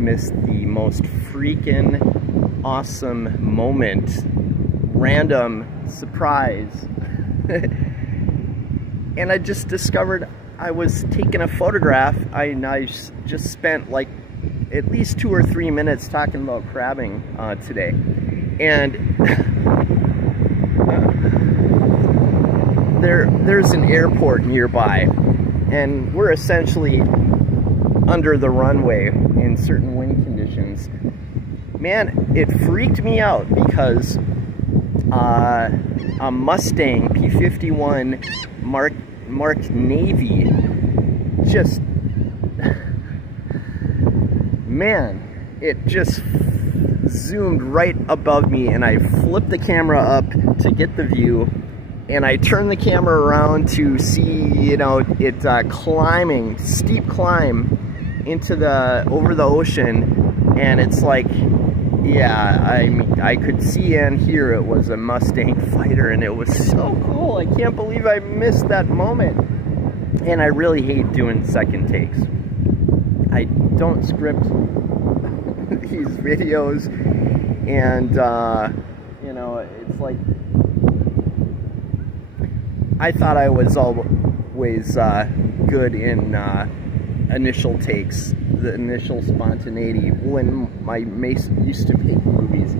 missed the most freaking awesome moment. Random surprise. And I just discovered I was taking a photograph. I just spent like at least 2 or 3 minutes talking about crabbing today. And there's an airport nearby, and we're essentially under the runway in certain wind conditions. Man, it freaked me out because a Mustang P51 marked Navy just, man, it just zoomed right above me, and I flipped the camera up to get the view, and I turned the camera around to see, you know, it climbing, steep climb into over the ocean, and it's like, yeah, I could see and hear it was a Mustang fighter, and it was so cool. I can't believe I missed that moment. And I really hate doing second takes. I don't script these videos, and you know, it's like, I thought I was always good in initial takes, the initial spontaneity when my mace used to make movies.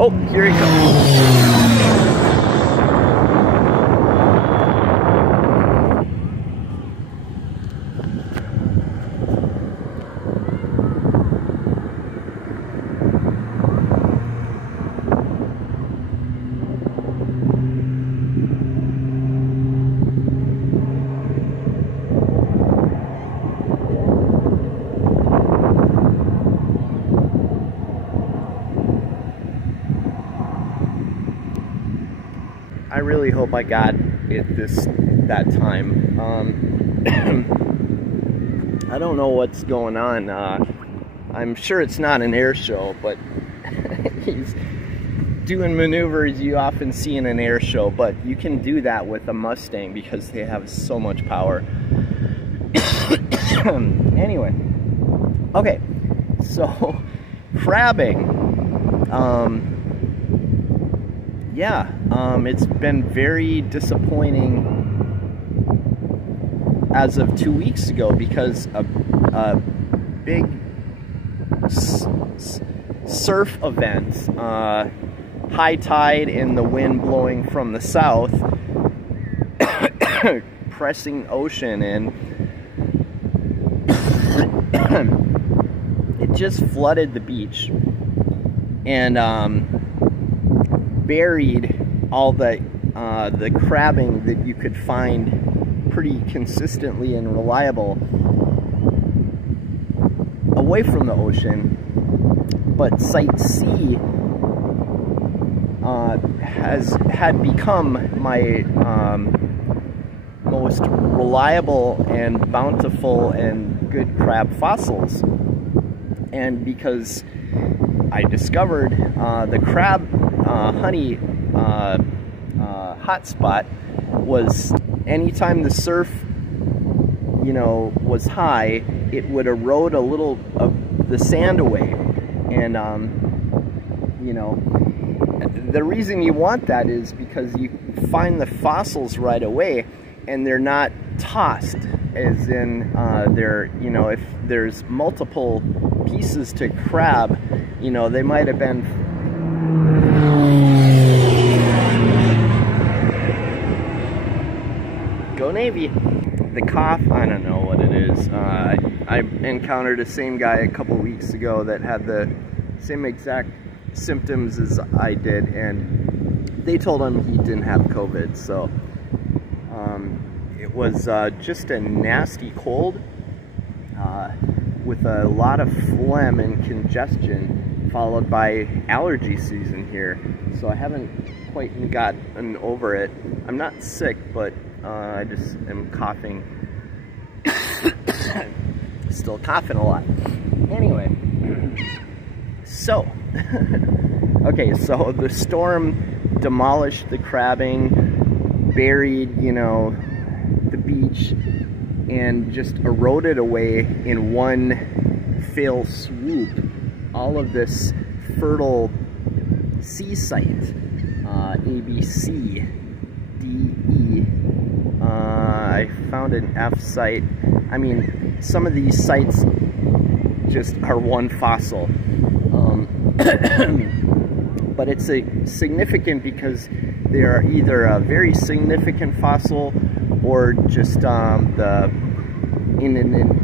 Oh, here he comes. I really hope I got it that time. I don't know what's going on. I'm sure it's not an air show, but he's doing maneuvers you often see in an air show, but you can do that with a Mustang because they have so much power. Anyway, okay, so crabbing. Yeah, it's been very disappointing as of 2 weeks ago because a big surf event, high tide and the wind blowing from the south, pressing ocean, and it just flooded the beach and buried all the crabbing that you could find pretty consistently and reliable away from the ocean. But Site C had become my most reliable and bountiful and good crab fossils. And because I discovered the crab honey hotspot was anytime the surf, you know, was high, it would erode a little of the sand away. And you know, the reason you want that is because you find the fossils right away and they're not tossed, as in they're, you know, if there's multiple pieces to crab, you know, they might have been Go Navy. The cough, I don't know what it is. I encountered the same guy a couple weeks ago that had the same exact symptoms as I did, and they told him he didn't have COVID. So it was just a nasty cold with a lot of phlegm and congestion, followed by allergy season here. So I haven't quite gotten over it. I'm not sick, but I just am coughing. Still coughing a lot. Anyway, so okay, so the storm demolished the crabbing, buried, you know, the beach, and just eroded away in one fail swoop all of this fertile C site, A, B, C, D, E. I found an F site. I mean, some of these sites just are one fossil. But it's significant because they are either a very significant fossil or just an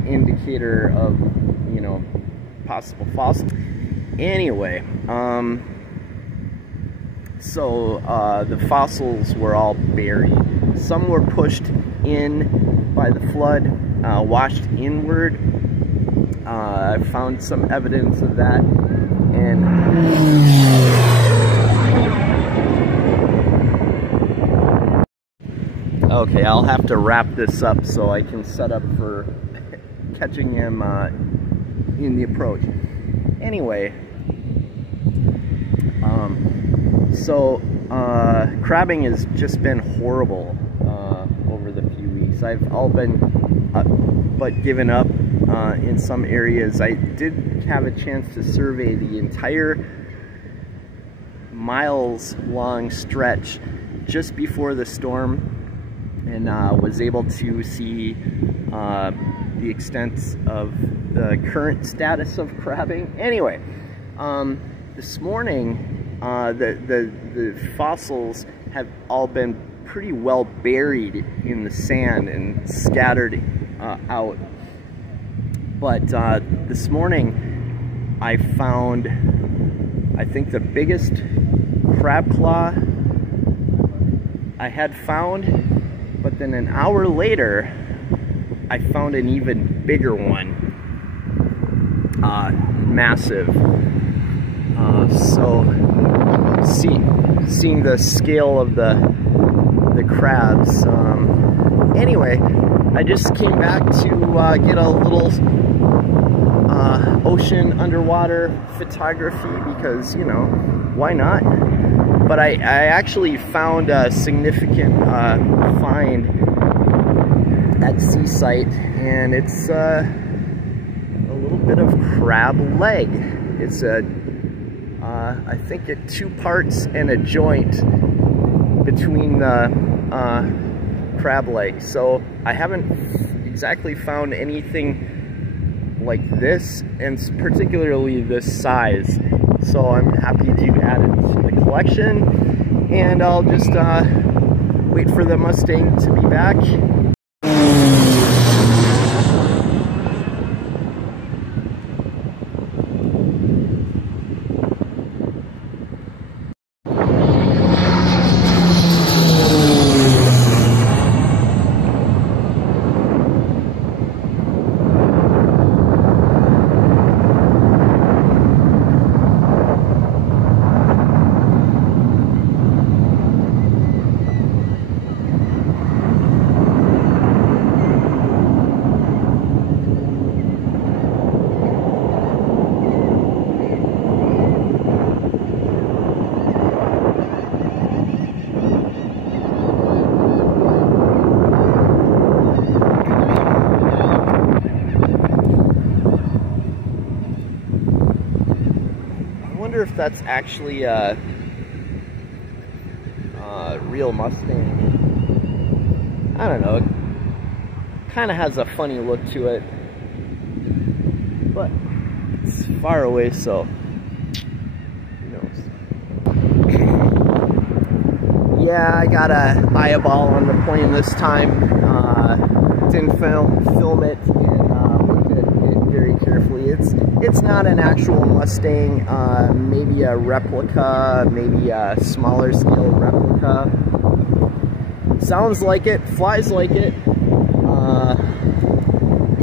indicator of, you know, possible fossil. Anyway, so the fossils were all buried. Some were pushed in by the flood, washed inward. I found some evidence of that, and okay, I'll have to wrap this up so I can set up for catching him in the approach. Anyway, so crabbing has just been horrible over the few weeks. I've all been but given up in some areas. I did have a chance to survey the entire miles-long stretch just before the storm, and was able to see the extent of the current status of crabbing. Anyway, this morning the fossils have all been pretty well buried in the sand and scattered out. But this morning I found, I think, the biggest crab claw I had found, but then an hour later I found an even bigger one, massive. So seeing the scale of the crabs. Anyway, I just came back to get a little ocean underwater photography because, you know, why not? But I actually found a significant find at sea site, and it's a little bit of crab leg. It's I think it 2 parts and a joint between the crab leg. So I haven't exactly found anything like this, and particularly this size. So I'm happy to add it to the collection, and I'll just wait for the Mustang to be back. If that's actually a real Mustang. I don't know, it kind of has a funny look to it, but it's far away, so who knows. Yeah, I got a eyeball on the plane this time. Didn't film it, and looked at it very carefully. It's not an actual Mustang, maybe a replica, maybe a smaller scale replica. Sounds like it, flies like it,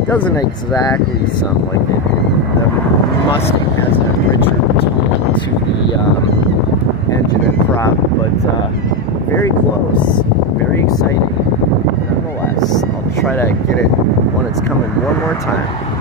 doesn't exactly sound like it. The Mustang has a richer tone to the engine and prop, but very close, very exciting. Nonetheless, I'll try to get it when it's coming one more time.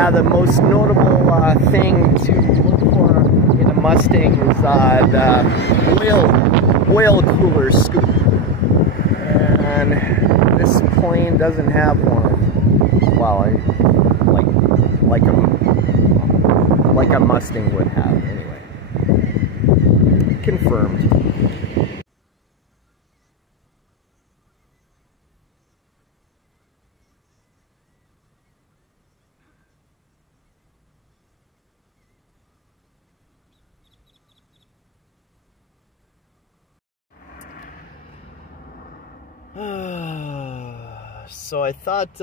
yeah, the most notable thing to look for in a Mustang is the oil cooler scoop. And this plane doesn't have one. Well, like a Mustang would have, anyway. Confirmed. So I thought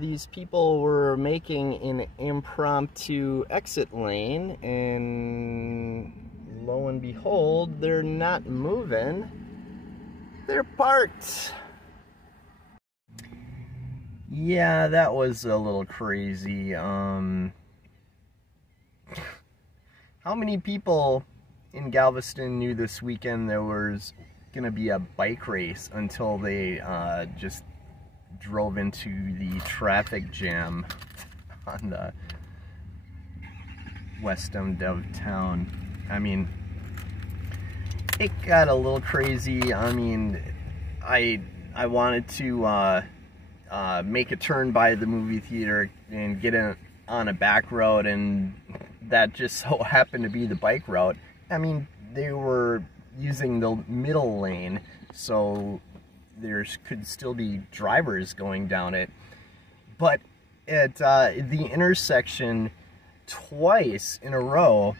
these people were making an impromptu exit lane, and lo and behold, they're not moving. They're parked. Yeah, that was a little crazy. How many people in Galveston knew this weekend there was gonna be a bike race until they just drove into the traffic jam on the west end of town? I mean, it got a little crazy. I mean, I wanted to make a turn by the movie theater and get in on a back road, and that just so happened to be the bike route. I mean, they were using the middle lane, so there could still be drivers going down it. But at the intersection, twice in a row,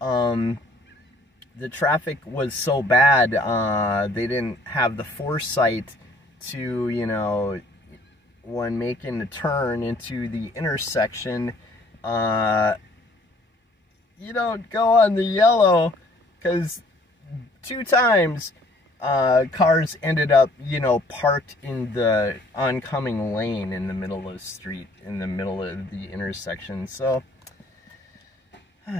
the traffic was so bad, they didn't have the foresight to, you know, when making the turn into the intersection, you don't go on the yellow, because 2 times cars ended up, you know, parked in the oncoming lane in the middle of the street, in the middle of the intersection. So I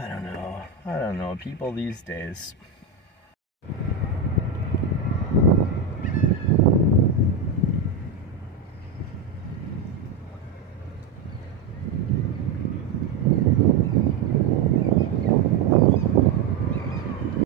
don't know, people these days.